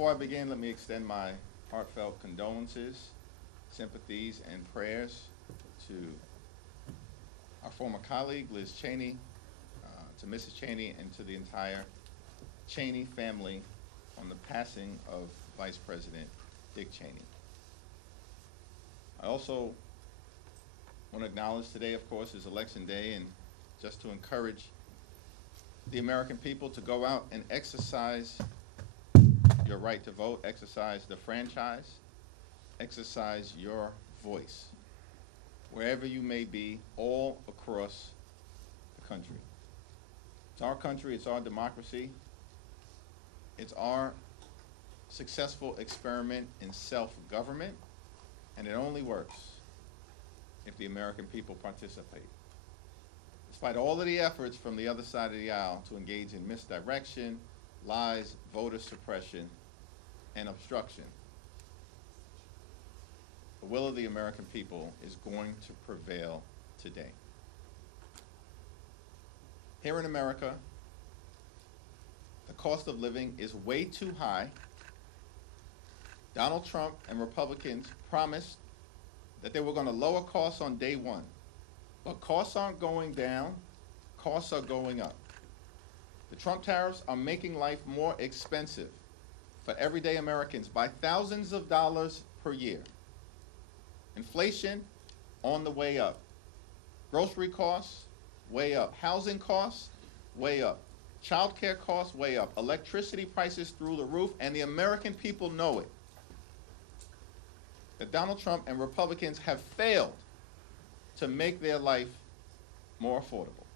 Before I begin, let me extend my heartfelt condolences, sympathies, and prayers to our former colleague, Liz Cheney, to Mrs. Cheney, and to the entire Cheney family on the passing of Vice President Dick Cheney. I also want to acknowledge today, of course, is Election Day, and just to encourage the American people to go out and exercise your right to vote, exercise the franchise, exercise your voice, wherever you may be, all across the country. It's our country, it's our democracy, it's our successful experiment in self-government, and it only works if the American people participate. Despite all of the efforts from the other side of the aisle to engage in misdirection, lies, voter suppression, and obstruction, the will of the American people is going to prevail today. Here in America, the cost of living is way too high. Donald Trump and Republicans promised that they were going to lower costs on day one. But costs aren't going down, costs are going up. The Trump tariffs are making life more expensive for everyday Americans by thousands of dollars per year. Inflation on the way up. Grocery costs, way up. Housing costs, way up. Child care costs, way up. Electricity prices through the roof, and the American people know it. That Donald Trump and Republicans have failed to make their life more affordable.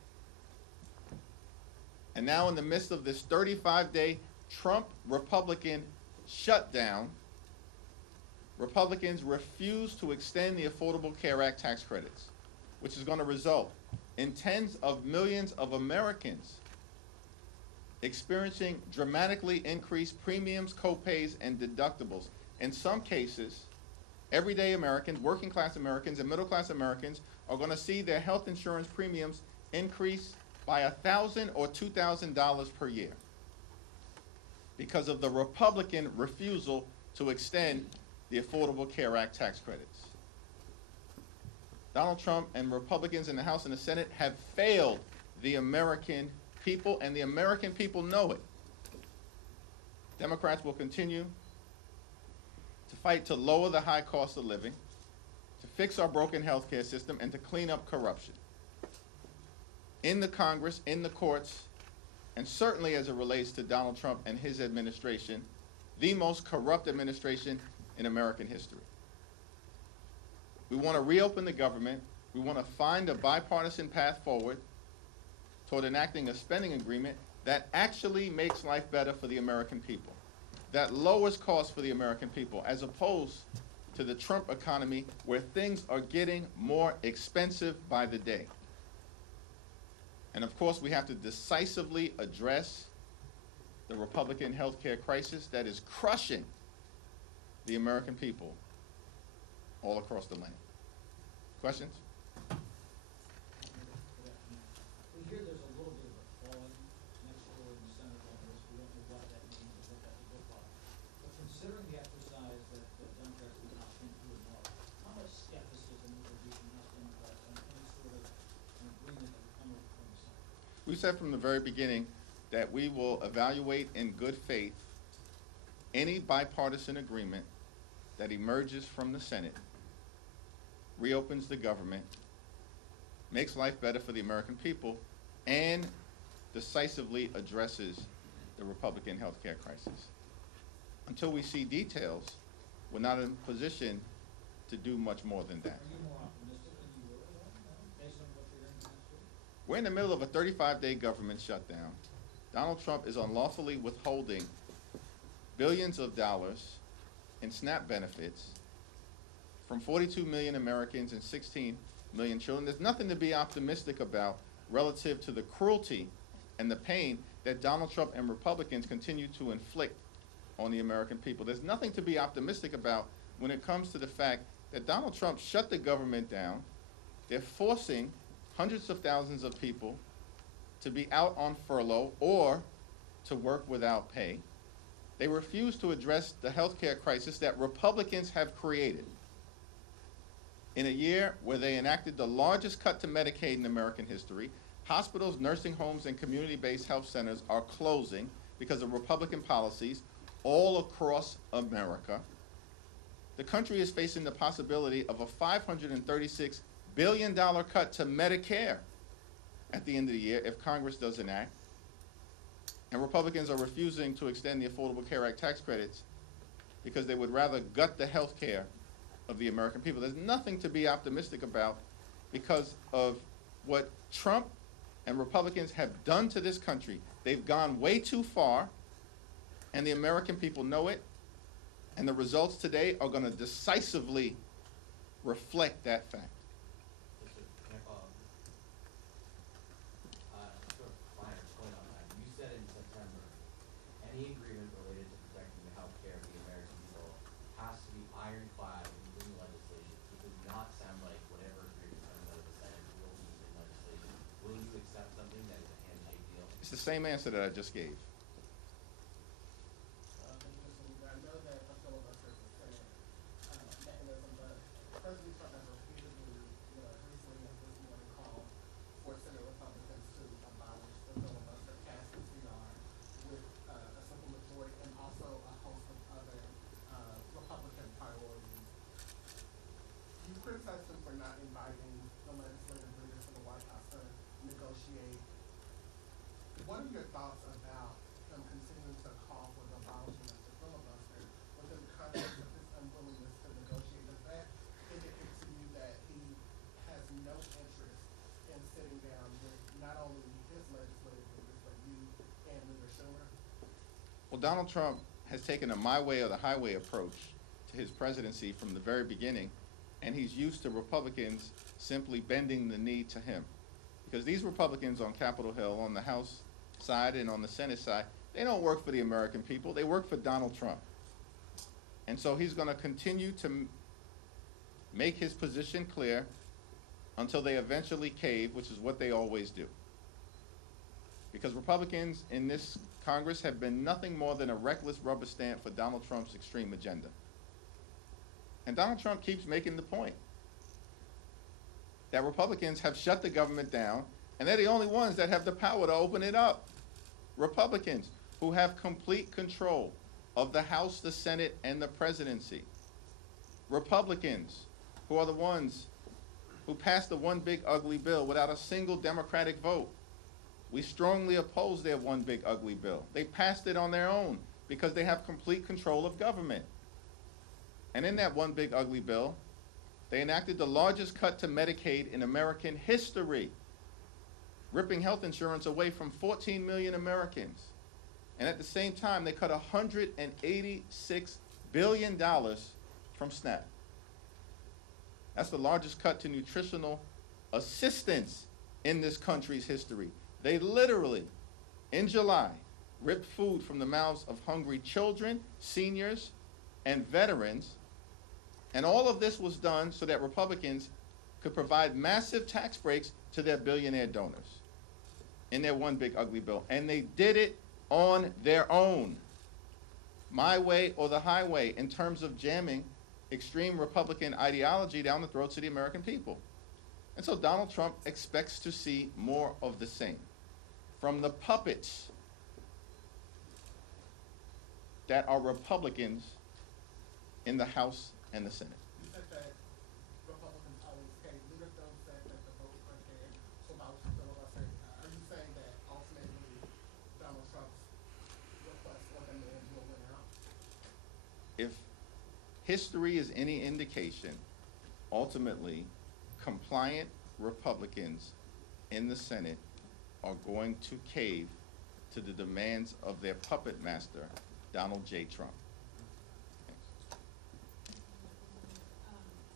And now in the midst of this 35-day Trump-Republican shutdown, Republicans refuse to extend the Affordable Care Act tax credits, which is going to result in tens of millions of Americans experiencing dramatically increased premiums, co-pays, and deductibles. In some cases, everyday Americans, working class Americans, and middle class Americans are going to see their health insurance premiums increase by $1,000 or $2,000 per year because of the Republican refusal to extend the Affordable Care Act tax credits. Donald Trump and Republicans in the House and the Senate have failed the American people, and the American people know it. Democrats will continue to fight to lower the high cost of living, to fix our broken health care system, and to clean up corruption. In the Congress, in the courts, and certainly as it relates to Donald Trump and his administration, the most corrupt administration in American history. We want to reopen the government. We want to find a bipartisan path forward toward enacting a spending agreement that actually makes life better for the American people, that lowers costs for the American people, as opposed to the Trump economy where things are getting more expensive by the day. And of course, we have to decisively address the Republican health care crisis that is crushing the American people all across the land. Questions? We hear there's a little bit of a falling next year in the Senate levels. We don't know what that means or what that would look like. But considering the exercise that the Democrats will not think through tomorrow, how much skepticism will there be from House Democrats on any sort of an agreement that would come over from the Senate? We said from the very beginning that we will evaluate in good faith any bipartisan agreement that emerges from the Senate, reopens the government, makes life better for the American people, and decisively addresses the Republican health care crisis. Until we see details, we're not in a position to do much more than that. Are you more optimistic than you were based on what you're hearing last week? We're in the middle of a 35-day government shutdown. Donald Trump is unlawfully withholding billions of dollars in SNAP benefits from 42 million Americans and 16 million children. There's nothing to be optimistic about relative to the cruelty and the pain that Donald Trump and Republicans continue to inflict on the American people. There's nothing to be optimistic about when it comes to the fact that Donald Trump shut the government down. They're forcing hundreds of thousands of people to be out on furlough or to work without pay. They refuse to address the healthcare crisis that Republicans have created. In a year where they enacted the largest cut to Medicaid in American history, hospitals, nursing homes, and community-based health centers are closing because of Republican policies all across America. The country is facing the possibility of a $536 billion cut to Medicare at the end of the year if Congress doesn't act. And Republicans are refusing to extend the Affordable Care Act tax credits because they would rather gut the health care of the American people. There's nothing to be optimistic about because of what Trump and Republicans have done to this country. They've gone way too far, and the American people know it, and the results today are going to decisively reflect that fact. Sort of finer point on that. You said in September, any agreement related to protecting the health care of the American people has to be ironclad in legislation. It does not sound like whatever agreement comes out of the Senate will be in legislation. Will you accept something that is a handshake deal? It's the same answer that I just gave. I know that a filibuster is a Senate mechanism, but President Trump has repeatedly, recently has this morning called for Senate Republicans to abolish the filibuster, pass the CR with a simple majority, and also a host of other Republican priorities. You criticized him for not inviting the legislative leaders to the White House to negotiate. What are your thoughts about him continuing to call for the abolishment of the filibuster within the context of his unwillingness to negotiate? Does that indicate to you that he has no interest in sitting down with not only his legislative leaders, but you and Leader Schumer? Well, Donald Trump has taken a my way or the highway approach to his presidency from the very beginning, and he's used to Republicans simply bending the knee to him. Because these Republicans on Capitol Hill, on the House side and on the Senate side, they don't work for the American people, they work for Donald Trump. And so he's going to continue to make his position clear until they eventually cave, which is what they always do. Because Republicans in this Congress have been nothing more than a reckless rubber stamp for Donald Trump's extreme agenda. And Donald Trump keeps making the point that Republicans have shut the government down, and they're the only ones that have the power to open it up. Republicans who have complete control of the House, the Senate, and the presidency. Republicans who are the ones who passed the one big ugly bill without a single Democratic vote. We strongly oppose their one big ugly bill. They passed it on their own because they have complete control of government. And in that one big ugly bill, they enacted the largest cut to Medicaid in American history, ripping health insurance away from 14 million Americans. And at the same time, they cut $186 billion from SNAP. That's the largest cut to nutritional assistance in this country's history. They literally, in July, ripped food from the mouths of hungry children, seniors, and veterans. And all of this was done so that Republicans could provide massive tax breaks to their billionaire donors in their one big ugly bill. And they did it on their own. My way or the highway in terms of jamming extreme Republican ideology down the throats of the American people. And so Donald Trump expects to see more of the same from the puppets that are Republicans in the House and the Senate. You said that Republicans always cave. Leader Stone said that the vote was unfair to abolish the filibuster. Are you saying that ultimately Donald Trump's request or demand will win out? If history is any indication, ultimately, compliant Republicans in the Senate are going to cave to the demands of their puppet master, Donald J. Trump.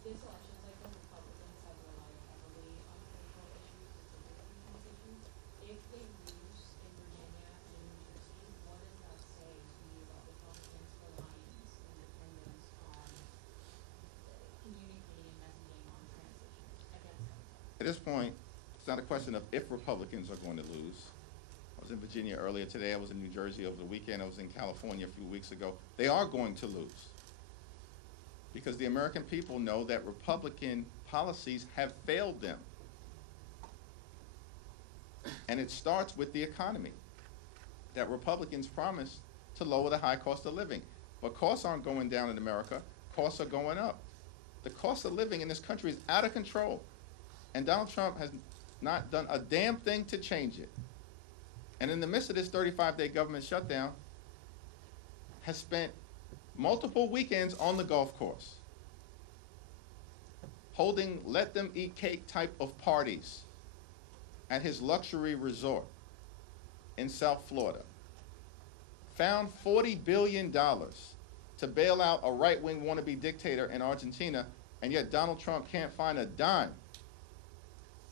This election cycle, Republicans have relied heavily on critical issues to deliver these issues. If they lose in Virginia and in New Jersey, what does that say to you about Republicans' reliance and dependence on communicating and messaging on transition against them? At this point, it's not a question of if Republicans are going to lose. I was was in Virginia earlier today. I was in New Jersey over the weekend. I was in California a few weeks ago. They are going to lose because the American people know that Republican policies have failed them. And it starts with the economy, that Republicans promised to lower the high cost of living. But costs aren't going down in America. Costs are going up. The cost of living in this country is out of control. And Donald Trump has not done a damn thing to change it. And in the midst of this 35-day government shutdown, has spent multiple weekends on the golf course, holding let-them-eat-cake type of parties at his luxury resort in South Florida. Found $40 billion to bail out a right-wing wannabe dictator in Argentina, and yet Donald Trump can't find a dime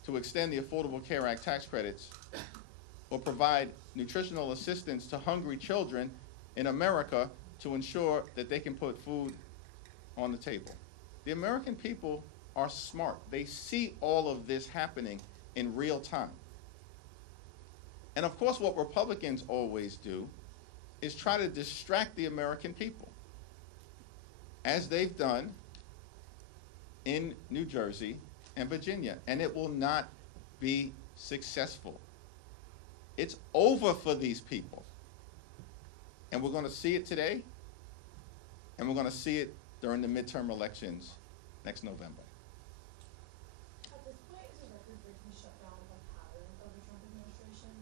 to extend the Affordable Care Act tax credits or provide nutritional assistance to hungry children in America to ensure that they can put food on the table. The American people are smart. They see all of this happening in real time. And of course, what Republicans always do is try to distract the American people, as they've done in New Jersey and Virginia, and it will not be successful. It's over for these people. And we're going to see it today, and we're going to see it during the midterm elections next November. At this point, is a record-breaking shutdown a pattern of the Trump administration?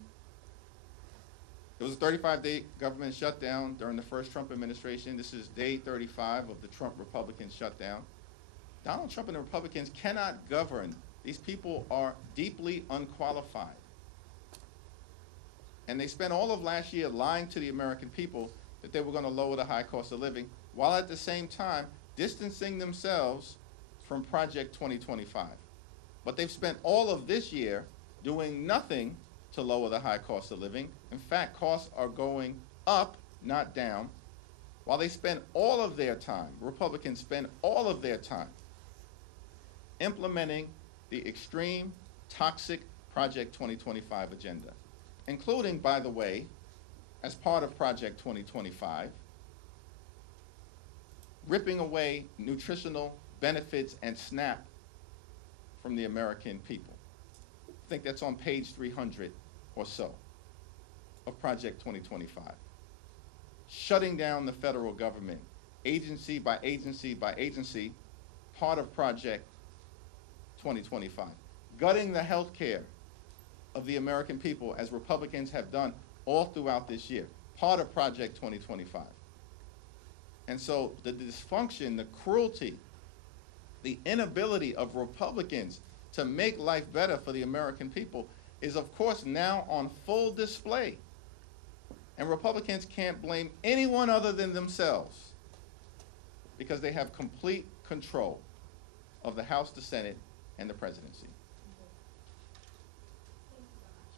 It was a 35-day government shutdown during the first Trump administration. This is day 35 of the Trump Republican shutdown. Donald Trump and the Republicans cannot govern. These people are deeply unqualified. And they spent all of last year lying to the American people that they were going to lower the high cost of living, while at the same time distancing themselves from Project 2025. But they've spent all of this year doing nothing to lower the high cost of living. In fact, costs are going up, not down, while they spend all of their time, Republicans spend all of their time implementing the extreme, toxic Project 2025 agenda, including, by the way, as part of Project 2025, ripping away nutritional benefits and SNAP from the American people. I think that's on page 300 or so of Project 2025. Shutting down the federal government, agency by agency by agency, part of Project 2025. Gutting the health care of the American people, as Republicans have done all throughout this year, part of Project 2025. And so the dysfunction, the cruelty, the inability of Republicans to make life better for the American people is, of course, now on full display. And Republicans can't blame anyone other than themselves, because they have complete control of the House, the Senate, and the presidency. Thank you so much.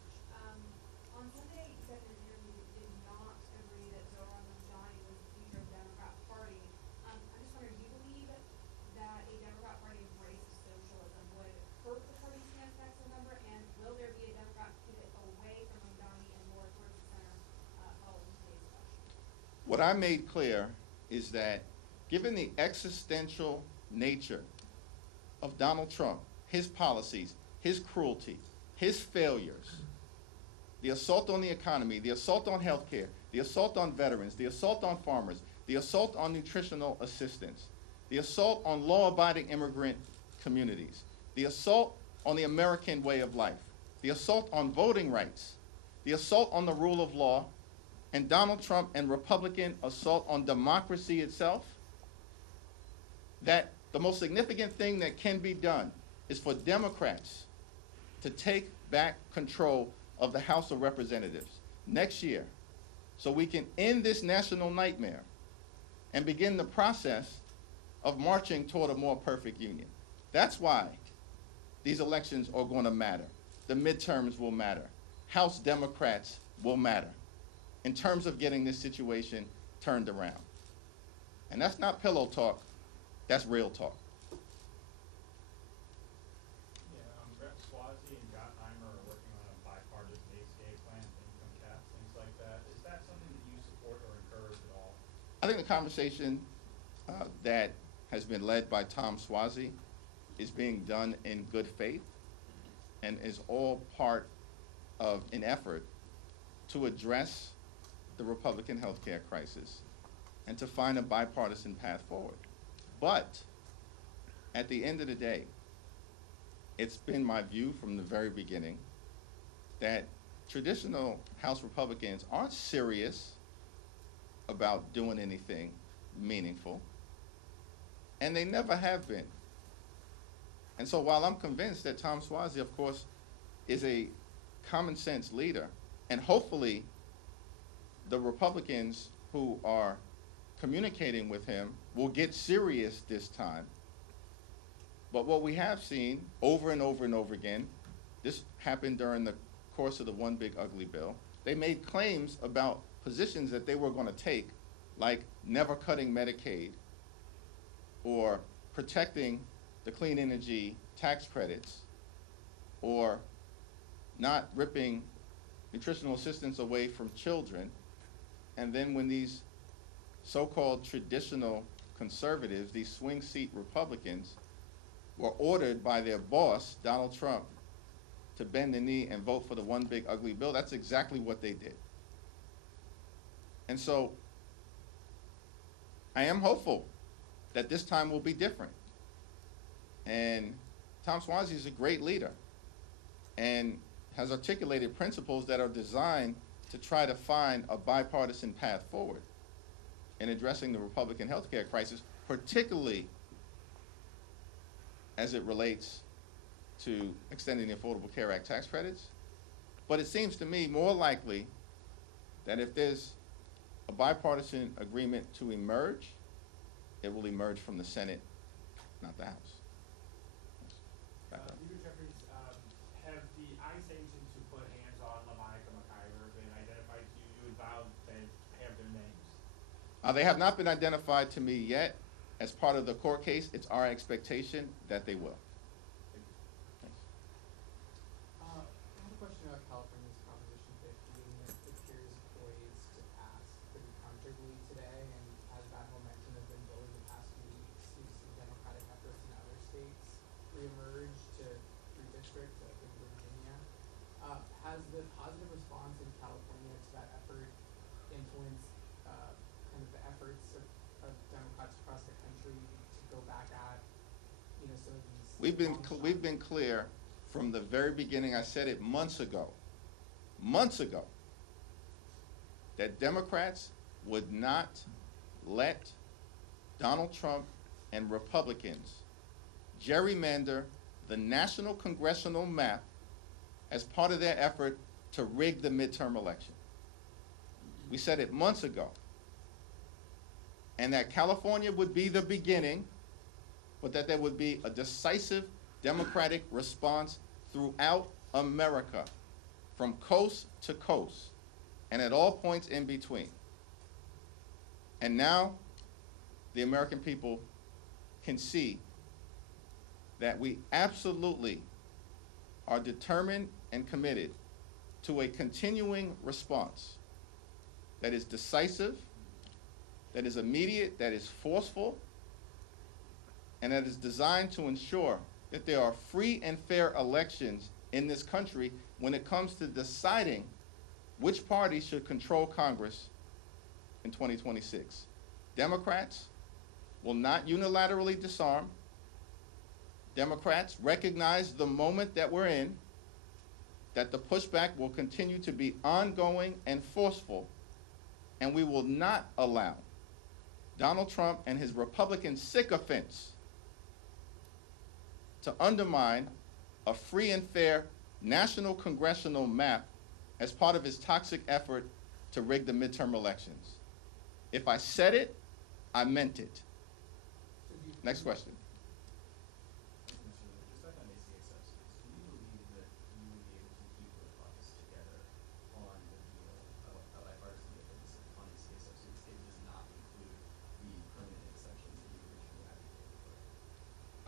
On Sunday, you said in an interview you did not agree that Zohran Mamdani was the future of the Democrat Party. I'm just wondering, do you believe that a Democrat Party embrace of socialism would hurt the party's chance next November? And will there be a Democrat pivot away from Mamdani and more towards the center following today's election? What I made clear is that given the existential nature of Donald Trump, his policies, his cruelty, his failures, the assault on the economy, the assault on health care, the assault on veterans, the assault on farmers, the assault on nutritional assistance, the assault on law-abiding immigrant communities, the assault on the American way of life, the assault on voting rights, the assault on the rule of law, and Donald Trump and Republican assault on democracy itself, that the most significant thing that can be done is for Democrats to take back control of the House of Representatives next year, so we can end this national nightmare and begin the process of marching toward a more perfect union. That's why these elections are going to matter. The midterms will matter. House Democrats will matter in terms of getting this situation turned around. And that's not pillow talk, that's real talk. Yeah, Rep. Swazi and Gottheimer are working on a bipartisan ACA plan for income think the conversation that has been led by Tom Swazi is being done in good faith and is all part of an effort to address the Republican healthcare crisis and to find a bipartisan path forward. But at the end of the day, it's been my view from the very beginning that traditional House Republicans aren't serious about doing anything meaningful, and they never have been. And so while I'm convinced that Tom Swazi, of course, is a common sense leader, and hopefully the Republicans who are communicating with him will get serious this time. But what we have seen over and over and over again, this happened during the course of the One Big Ugly Bill, they made claims about positions that they were going to take, like never cutting Medicaid or protecting the clean energy tax credits or not ripping nutritional assistance away from children. And then when these so-called traditional conservatives, these swing seat Republicans, were ordered by their boss, Donald Trump, to bend the knee and vote for the One Big Ugly Bill, that's exactly what they did. And so I am hopeful that this time will be different. And Tom Swazi is a great leader and has articulated principles that are designed to try to find a bipartisan path forward in addressing the Republican healthcare crisis, particularly as it relates to extending the Affordable Care Act tax credits. But it seems to me more likely that if there's a bipartisan agreement to emerge, it will emerge from the Senate, not the House. Leader Jeffries, have the I sanctions to put hands on LaMonica McIver been identified to you? You vowed that have their names. They have not been identified to me yet. As part of the court case, it's our expectation that they will. Thanks. I have a question about California's Proposition 50, and it appears poised to pass pretty comfortably today, and as that momentum has been building the past few weeks, we've seen Democratic efforts in other states reemerge to redistrict, like in Virginia. Has the positive response in California to that effort influenced kind of the efforts of Democrats across the country to go back at, you know, some of these? We've been clear from the very beginning. I said it months ago, that Democrats would not let Donald Trump and Republicans gerrymander the national congressional map as part of their effort to rig the midterm election. We said it months ago. And that California would be the beginning, but that there would be a decisive Democratic response throughout America, from coast to coast, and at all points in between. And now, the American people can see that we absolutely are determined and committed to a continuing response that is decisive, that is immediate, that is forceful, and that is designed to ensure that there are free and fair elections in this country when it comes to deciding which party should control Congress in 2026. Democrats will not unilaterally disarm. Democrats recognize the moment that we're in, that the pushback will continue to be ongoing and forceful, and we will not allow Donald Trump and his Republican sycophants to undermine a free and fair national congressional map as part of his toxic effort to rig the midterm elections. If I said it, I meant it. Next question. Just back on ACA subsidies, do you believe that you would be able to keep the caucus together on the deal of bipartisan difference on ACA subsidies if it does not include the permanent exceptions that you originally advocated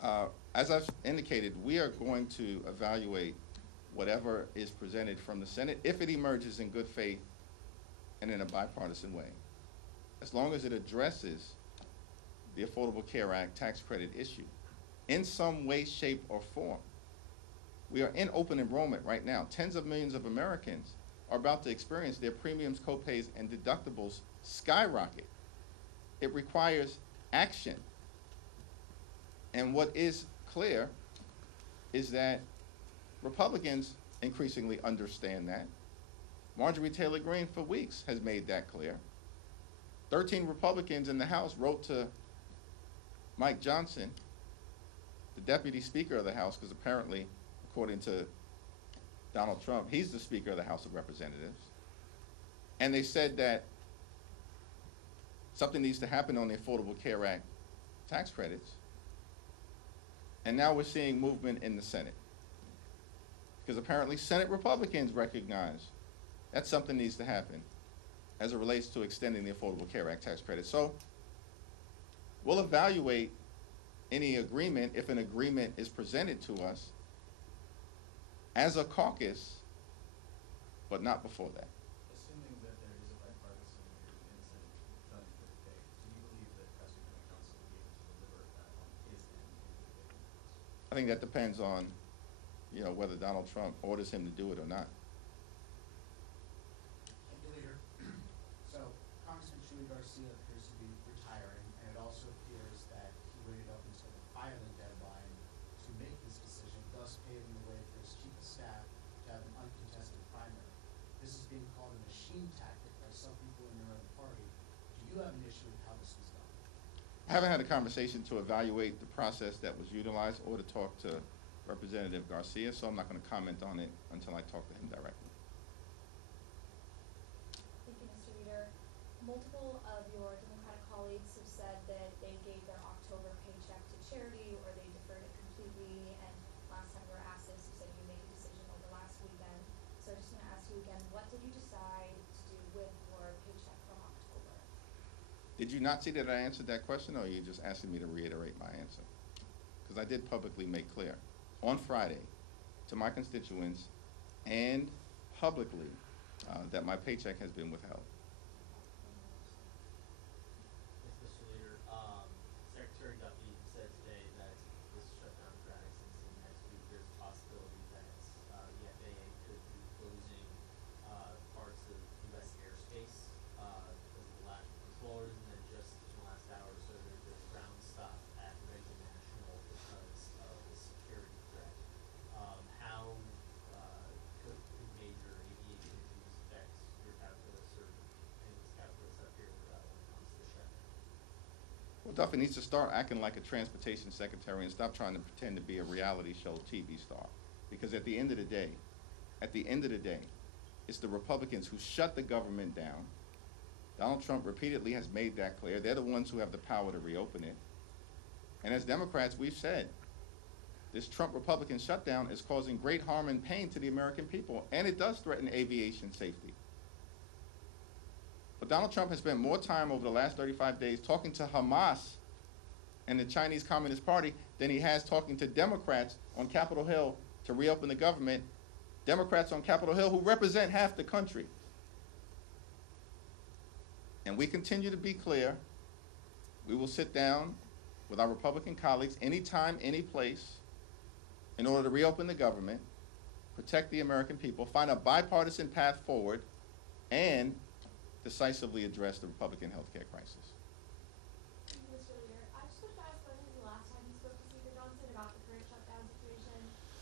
for? As I've indicated, we are going to evaluate whatever is presented from the Senate if it emerges in good faith and in a bipartisan way. as long as it addresses the Affordable Care Act tax credit issue in some way, shape, or form. We are in open enrollment right now. Tens of millions of Americans are about to experience their premiums, copays, and deductibles skyrocket. It requires action. And what is clear is that Republicans increasingly understand that. Marjorie Taylor Greene for weeks has made that clear. 13 Republicans in the House wrote to Mike Johnson, the Deputy Speaker of the House, because apparently, according to Donald Trump, he's the Speaker of the House of Representatives. And they said that something needs to happen on the Affordable Care Act tax credits. And now we're seeing movement in the Senate, because apparently Senate Republicans recognize that something needs to happen as it relates to extending the Affordable Care Act tax credit. So we'll evaluate any agreement if an agreement is presented to us as a caucus, but not before that. Assuming that there is a bipartisan agreement in the Senate done in good faith, do you believe that Preston County Council will be able to deliver that on his end in good faith? I think that depends on, whether Donald Trump orders him to do it or not. Thank you, Leader. So Congressman Chuy Garcia appears to be retiring, and it also appears that he waited up until the filing deadline to make this decision, thus paving the way for his chief of staff to have an uncontested primary. This is being called a machine tactic by some people in your own party. Do you have an issue with how this was done? I haven't had a conversation to evaluate the process that was utilized or to talk to Representative Garcia, so I'm not going to comment on it until I talk to him directly. Thank you, Mr. Reader. Multiple of your Democratic colleagues have said that they gave their October paycheck to charity or they deferred it completely, and last time we were asked this, you said you made a decision over last weekend. So I just want to ask you again, what did you decide to do with your paycheck from October? Did you not see that I answered that question, or are you just asking me to reiterate my answer? Because I did publicly make clear on Friday to my constituents and publicly that my paycheck has been withheld. Yes, Mr. Leader, Secretary Duffy said today that this shutdown drags into next week. There's a possibility that the FAA could be closing parts of U.S. airspace because of the lack of controllers, and then just in the last hour or so there's been ground stop at Reagan National because of the security threat. How could major aviation issues affect your calculus or anyone's calculus up here when it comes to the shutdown? Well, Duffy needs to start acting like a transportation secretary and stop trying to pretend to be a reality show TV star. Because at the end of the day, it's the Republicans who shut the government down. Donald Trump repeatedly has made that clear. They're the ones who have the power to reopen it. And as Democrats, we've said, this Trump Republican shutdown is causing great harm and pain to the American people, and it does threaten aviation safety. But Donald Trump has spent more time over the last 35 days talking to Hamas and the Chinese Communist Party than he has talking to Democrats on Capitol Hill to reopen the government, Democrats on Capitol Hill who represent half the country. And we continue to be clear. We will sit down with our Republican colleagues anytime, any place, in order to reopen the government, protect the American people, find a bipartisan path forward, and decisively address the Republican health care crisis. Mr. Leader, I just wanted to ask, when was the last time you spoke to Speaker Johnson about the current shutdown situation?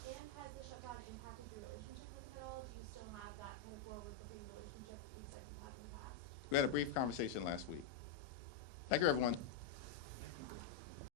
And has the shutdown impacted your relationship with him at all? Do you still have that kind of forward-looking relationship that you said you had in the past? We had a brief conversation last week. Thank you, everyone.